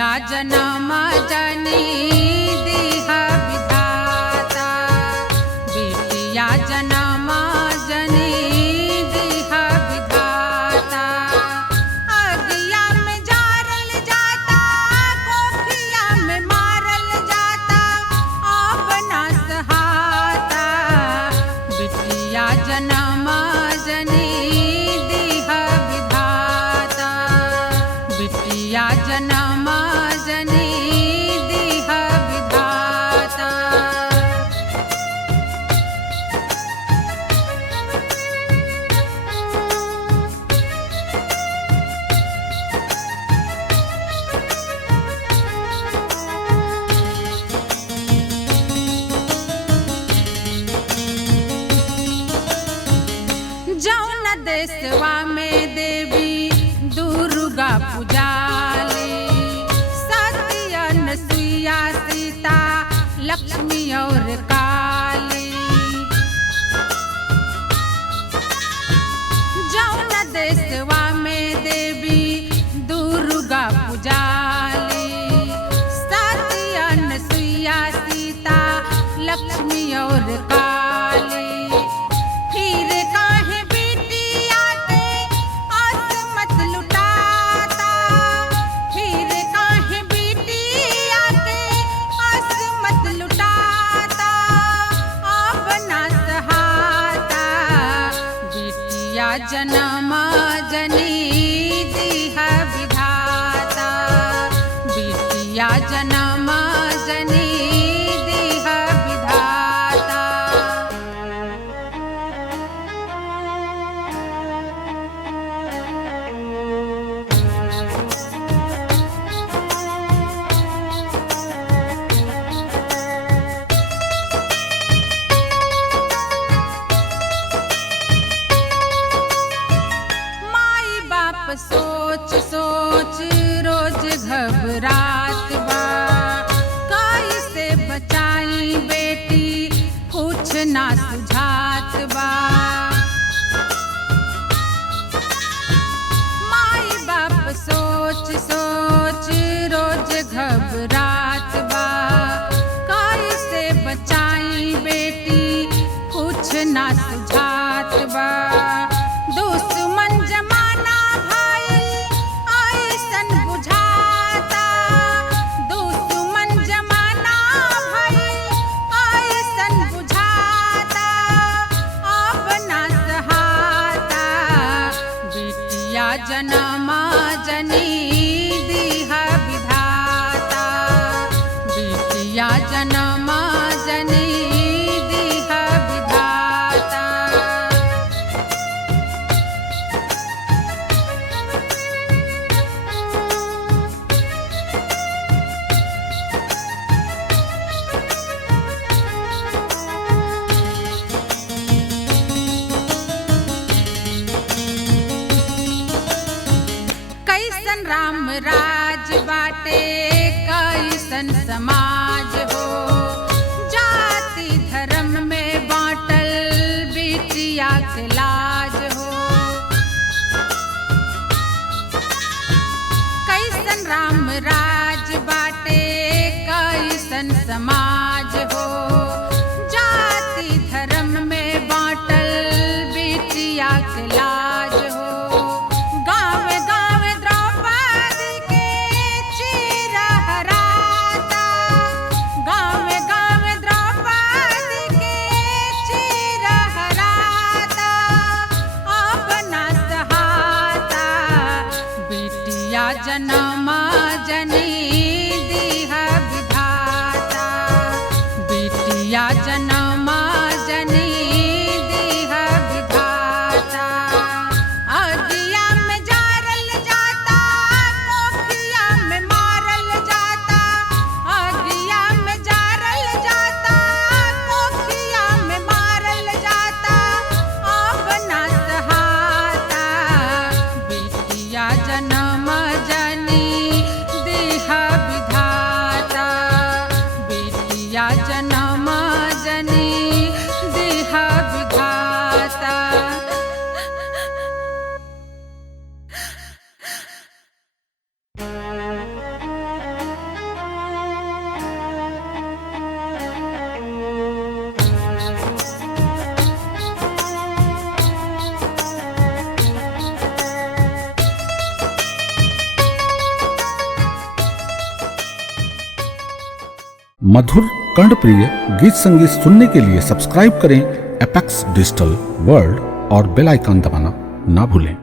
जनम जनी दिहा विधाता, बिटिया जनम जनी दिहा विधाता। अगिया में जारल जाता, कोखिया में मारल जाता, अब ना सहाता। बिटिया जनम जनी दिहा विधाता, बिटिया जनम जनी दिहा विधाता। जौन देशवा में देवी दुर्गा पूजाली, सत्य अनसुईया सीता लक्ष्मी और काली। जौन देशवा में देवी दुर्गा पूजाली, सत्य अनसुईया सीता लक्ष्मी और काली। फिर काहे बिटिया के असमत लुटाता, फिर काहे बिटिया के असमत लुटाता, अब ना सहाता। बिटिया जनम जनी दिहा विधाता, बिटिया जनम जनी दिहा विधाता। माई बाप सोच सोच रोज घबरात बा, कैसे बचाई बेटी कुछ ना सुझात बा। माई बाप सोच सोच रोज घबरात बा, कैसे बचाई बेटी कुछ ना सुझात बा। दुश्मन जमाना भाई ऐसन बुझाता, दुश्मन जमाना भाई ऐसन बुझाता, अब ना सहाता। बिटिया जनम जनी दिहा विधाता, बिटिया जनम जनी दिहा विधाता। कैसन राम राज बाटे, कैसन समाज हो, जाति धर्म में बाटल बिटिया के लाज हो। कैसन राम राज बाटे, कैसन समाज हो, जाति धर्म में बाटल बिटिया के लाज हो। गाँव गाँव द्रौपदी के चीर हराता, गाँव गाँव द्रौपदी के चीर हराता, अब ना सहाता। बिटिया जनम जनी दिहा विधाता, बिटिया जनम जनी दिहा विधाता। अगिया में जारल जाता, कोखिया में मारल जाता, अगिया में जारल जाता, कोखिया में मारल जाता, अब ना सहाता। बिटिया जनम जनी दिहा विधाता, बिटिया जनम जनी दिहा विधाता। मधुर कर्णप्रिय गीत संगीत सुनने के लिए सब्सक्राइब करें एपेक्स डिजिटल वर्ल्ड और बेल आइकन दबाना ना भूलें।